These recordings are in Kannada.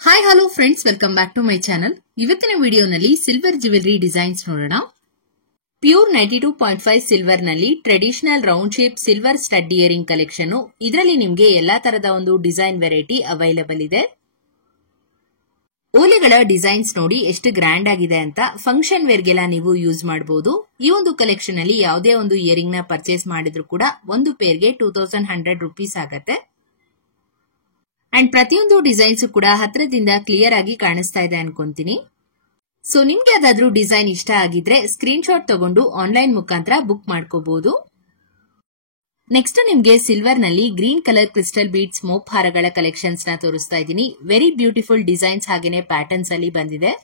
Hi hello friends, welcome back to my channel. ಇವತ್ತಿನ ವಿಡಿಯೋನಲ್ಲಿ ಸಿಲ್ವರ್ ಜ್ಯುವೆಲರಿ ಡಿಸೈನ್ಸ್ ನೋಡೋಣ. ಪ್ಯೂರ್ 92.5 ಸಿಲ್ವರ್ ನಲ್ಲಿ traditional round shape silver stud earring collection. ಇದರಲ್ಲಿ ನಿಮಗೆ ಎಲ್ಲಾ ತರದ ಒಂದು ಡಿಸೈನ್ ವೆರೈಟಿ ಅವೈಲೇಬಲ್ ಇದೆ. ಓಲೆಗಳ ಡಿಸೈನ್ಸ್ ನೋಡಿ ಎಷ್ಟು ಗ್ರ್ಯಾಂಡ್ ಆಗಿದೆ ಅಂತ. ಫಂಕ್ಷನ್ ವೇರ್ ಗೆಲ್ಲ ನೀವು ಯೂಸ್ ಮಾಡಬಹುದು. ಈ ಒಂದು ಕಲೆಕ್ಷನ್ ಅಲ್ಲಿ ಯಾವುದೇ ಒಂದು ಇಯರಿಂಗ್ ನ ಪರ್ಚೇಸ್ ಮಾಡಿದ್ರು ಕೂಡ ಒಂದು ಪೇರ್ಗೆ 2100 ರೂಪೀಸ್ ಆಗುತ್ತೆ. ಅಂಡ್ ಪ್ರತಿಯೊಂದು ಡಿಸೈನ್ಸ್ ಕೂಡ ಹತ್ರದಿಂದ ಕ್ಲಿಯರ್ ಆಗಿ ಕಾಣಿಸ್ತಾ ಇದೆ ಅನ್ಕೊಂತೀನಿ. ಸೊ ನಿಮ್ಗೆ ಯಾವ್ದಾದ್ರು ಡಿಸೈನ್ ಇಷ್ಟ ಆಗಿದ್ರೆ ಸ್ಕ್ರೀನ್ ಶಾಟ್ ತಗೊಂಡು ಆನ್ಲೈನ್ ಮುಖಾಂತರ ಬುಕ್ ಮಾಡ್ಕೋಬಹುದು. ನೆಕ್ಸ್ಟ್ ನಿಮ್ಗೆ ಸಿಲ್ವರ್ ನಲ್ಲಿ ಗ್ರೀನ್ ಕಲರ್ ಕ್ರಿಸ್ಟಲ್ ಬೀಡ್ಸ್ ಮೋಪ್ ಹಾರಗಳ ಕಲೆಕ್ಷನ್ಸ್ ನ ತೋರಿಸ್ತಾ ಇದ್ದೀನಿ. ವೆರಿ ಬ್ಯೂಟಿಫುಲ್ ಡಿಸೈನ್ಸ್ ಹಾಗೇನೆ ಪ್ಯಾಟರ್ನ್ಸ್ ಅಲ್ಲಿ ಬಂದಿದೆ.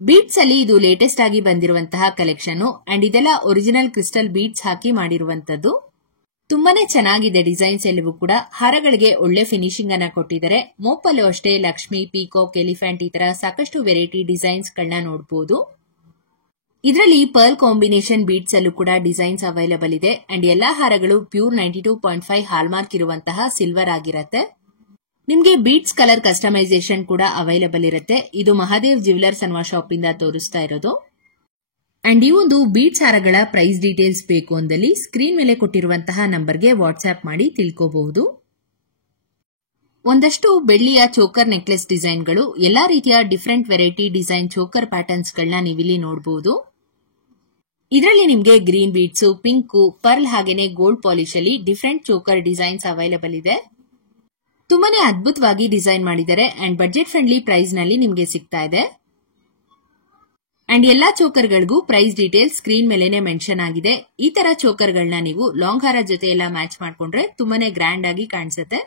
ಬೀಡ್ಸ್ ಅಲ್ಲಿ ಇದು ಲೇಟೆಸ್ಟ್ ಆಗಿ ಬಂದಿರುವಂತಹ ಕಲೆಕ್ಷನ್ ಅಂಡ್ ಇದೆಲ್ಲ ಒರಿಜಿನಲ್ ಕ್ರಿಸ್ಟಲ್ ಬೀಡ್ಸ್ ಹಾಕಿ ಮಾಡಿರುವಂತದ್ದು. ತುಂಬಾನೇ ಚೆನ್ನಾಗಿದೆ ಡಿಸೈನ್ಸ್ ಎಲ್ಲವೂ ಕೂಡ. ಹಾರಗಳಿಗೆ ಒಳ್ಳೆ ಫಿನಿಶಿಂಗ್ ಅನ್ನ ಕೊಟ್ಟಿದ್ದಾರೆ. ಮೋಪಲ್ಲೂ ಅಷ್ಟೇ ಲಕ್ಷ್ಮಿ, ಪೀಕಾಕ್, ಎಲಿಫೆಂಟ್ ಈ ತರ ಸಾಕಷ್ಟು ವೆರೈಟಿ ಡಿಸೈನ್ಸ್ ಗಳನ್ನ ನೋಡಬಹುದು. ಇದರಲ್ಲಿ ಪರ್ಲ್ ಕಾಂಬಿನೇಷನ್ ಬೀಡ್ಸ್ ಅಲ್ಲೂ ಕೂಡ ಡಿಸೈನ್ಸ್ ಅವೈಲೇಬಲ್ ಇದೆ. ಅಂಡ್ ಎಲ್ಲಾ ಹಾರಗಳು ಪ್ಯೂರ್ 92.5 ಹಾಲ್ಮಾರ್ಕ್ ಇರುವಂತಹ ಸಿಲ್ವರ್ ಆಗಿರುತ್ತೆ. ನಿಮ್ಗೆ ಬೀಡ್ಸ್ ಕಲರ್ ಕಸ್ಟಮೈಸೇಷನ್ ಕೂಡ ಅವೈಲೇಬಲ್ ಇರುತ್ತೆ. ಇದು ಮಹಾದೇವ್ ಜ್ಯುವೆಲರ್ಸ್ ಅನ್ನುವ ಶಾಪ್ ಇಂದ ತೋರಿಸ್ತಾ ಇರೋದು. ಅಂಡ್ ಈ ಒಂದು ಬೀಡ್ಸ್ ಹಾರಗಳ ಪ್ರೈಸ್ ಡೀಟೇಲ್ಸ್ ಬೇಕು ಅಂದಲ್ಲಿ ಸ್ಕ್ರೀನ್ ಮೇಲೆ ಕೊಟ್ಟಿರುವಂತಹ ನಂಬರ್ಗೆ ವಾಟ್ಸ್ಆಪ್ ಮಾಡಿ ತಿಳ್ಕೋಬಹುದು. ಒಂದಷ್ಟು ಬೆಳ್ಳಿಯ ಚೋಕರ್ ನೆಕ್ಲೆಸ್ ಡಿಸೈನ್ಗಳು, ಎಲ್ಲಾ ರೀತಿಯ different variety design choker patterns ಗಳನ್ನ ನೀವಿಲ್ಲಿ ನೋಡಬಹುದು. ಇದರಲ್ಲಿ ನಿಮಗೆ ಗ್ರೀನ್ ಬೀಡ್ಸ್, ಪಿಂಕ್, ಪರ್ಲ್ ಹಾಗೇನೆ ಗೋಲ್ಡ್ ಪಾಲಿಶ್ ಅಲ್ಲಿ ಡಿಫರೆಂಟ್ ಚೋಕರ್ ಡಿಸೈನ್ಸ್ ಅವೈಲೇಬಲ್ ಇದೆ. ತುಂಬಾನೇ ಅದ್ಭುತವಾಗಿ ಡಿಸೈನ್ ಮಾಡಿದ್ದಾರೆ ಅಂಡ್ ಬಜೆಟ್ ಫ್ರೆಂಡ್ಲಿ ಪ್ರೈಸ್ ನಲ್ಲಿ ನಿಮಗೆ ಸಿಗ್ತಾ ಇದೆ. ಅಂಡ್ ಎಲ್ಲಾ ಚೋಕರ್ ಗಳಿಗೂ ಪ್ರೈಸ್ ಡೀಟೇಲ್ಸ್ ಸ್ಕ್ರೀನ್ ಮೇಲೆನೆ ಮೆನ್ಷನ್ ಆಗಿದೆ. ಈ ತರ ಚೋಕರ್ ಗಳನ್ನ ನೀವು ಲಾಂಗ್ ಹಾರ ಜೊತೆ ಎಲ್ಲ ಮ್ಯಾಚ್ ಮಾಡ್ಕೊಂಡ್ರೆ ತುಂಬಾನೇ ಗ್ರ್ಯಾಂಡ್ ಆಗಿ ಕಾಣಿಸುತ್ತೆ.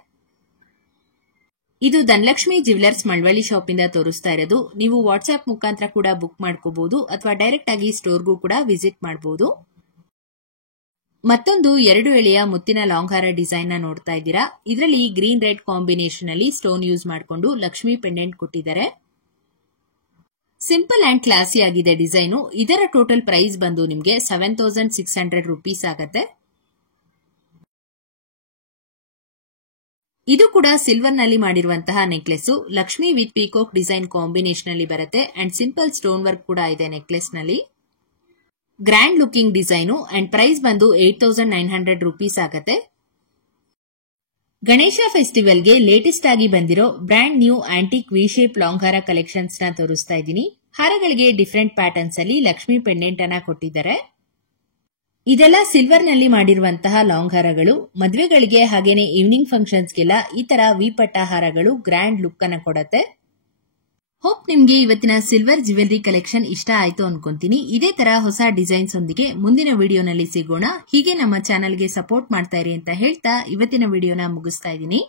ಇದು ಧನಲಕ್ಷ್ಮಿ ಜ್ಯುವೆಲರ್ಸ್ ಮಳವಳ್ಳಿ ಶಾಪ್ ಇಂದ ತೋರಿಸ್ತಾ ಇರೋದು. ನೀವು ವಾಟ್ಸ್ಆಪ್ ಮುಖಾಂತರ ಕೂಡ ಬುಕ್ ಮಾಡ್ಕೋಬಹುದು ಅಥವಾ ಡೈರೆಕ್ಟ್ ಆಗಿ ಸ್ಟೋರ್ಗೂ ಕೂಡ ವಿಸಿಟ್ ಮಾಡಬಹುದು. ಮತ್ತೊಂದು 2 ಎಳೆಯ ಮುತ್ತಿನ ಲಾಂಗ್ ಹಾರ ಡಿಸೈನ್ ನ ನೋಡ್ತಾ ಇದ್ದೀರಾ. ಇದರಲ್ಲಿ ಗ್ರೀನ್ ರೆಡ್ ಕಾಂಬಿನೇಷನ್ ಅಲ್ಲಿ ಸ್ಟೋನ್ ಯೂಸ್ ಮಾಡಿಕೊಂಡು ಲಕ್ಷ್ಮಿ ಪೆಂಡೆಂಟ್ ಕೊಟ್ಟಿದ್ದಾರೆ. ಸಿಂಪಲ್ ಅಂಡ್ ಕ್ಲಾಸಿ ಆಗಿದೆ ಡಿಸೈನು. ಇದರ ಟೋಟಲ್ ಪ್ರೈಸ್ ಬಂದು ನಿಮಗೆ 7600 ರೂಪೀಸ್ ಆಗುತ್ತೆ. ಇದು ಕೂಡ ಸಿಲ್ವರ್ ನಲ್ಲಿ ಮಾಡಿರುವಂತಹ necklace. Lakshmi with peacock design combination ಅಲ್ಲಿ ಬರುತ್ತೆ ಅಂಡ್ ಸಿಂಪಲ್ ಸ್ಟೋನ್ ವರ್ಕ್ ಕೂಡ ಇದೆ ನೆಕ್ಲೆಸ್ ನಲ್ಲಿ. Grand looking design and price ಬಂದು 8900 ರೂಪೀಸ್ ಆಗುತ್ತೆ. ಗಣೇಶ ಫೆಸ್ಟಿವಲ್ಗೆ ಲೇಟೆಸ್ಟ್ ಆಗಿ ಬಂದಿರೋ brand new antique V shape long ಹಾರ ಕಲೆಕ್ಷನ್ಸ್ ನ ತೋರಿಸ್ತಾ ಇದ್ದೀನಿ. ಹಾರಗಳಿಗೆ ಡಿಫರೆಂಟ್ ಪ್ಯಾಟರ್ನ್ಸ್ ಅಲ್ಲಿ ಲಕ್ಷ್ಮಿ ಪೆಂಡೆಂಟ್ ಅನ್ನ ಕೊಟ್ಟಿದ್ದಾರೆ. ಇದೆಲ್ಲ ಸಿಲ್ವರ್ ನಲ್ಲಿ ಮಾಡಿರುವಂತಹ ಲಾಂಗ್ ಹಾರಗಳು. ಮದುವೆಗಳಿಗೆ ಹಾಗೇನೆ ಈವ್ನಿಂಗ್ ಫಂಕ್ಷನ್ಸ್ಗೆಲ್ಲ ಈ ತರ ವಿ ಪಟ್ಟ ಹಾರಗಳು ಗ್ರ್ಯಾಂಡ್ ಲುಕ್ ಅನ್ನ ಕೊಡುತ್ತೆ. ಹೋಪ್ ನಿಮ್ಗೆ ಇವತ್ತಿನ ಸಿಲ್ವರ್ ಜ್ಯುವೆಲರಿ ಕಲೆಕ್ಷನ್ ಇಷ್ಟ ಆಯ್ತು ಅನ್ಕೊಂತೀನಿ. ಇದೇ ತರ ಹೊಸ ಡಿಸೈನ್ಸ್ ಒಂದಿಗೆ ಮುಂದಿನ ವಿಡಿಯೋನಲ್ಲಿ ಸಿಗೋಣ. ಹೀಗೆ ನಮ್ಮ ಚಾನೆಲ್ಗೆ ಸಪೋರ್ಟ್ ಮಾಡ್ತಾ ಇರಿ ಅಂತ ಹೇಳ್ತಾ ಇವತ್ತಿನ ವಿಡಿಯೋನ ಮುಗಿಸ್ತಾ ಇದ್ದೀನಿ.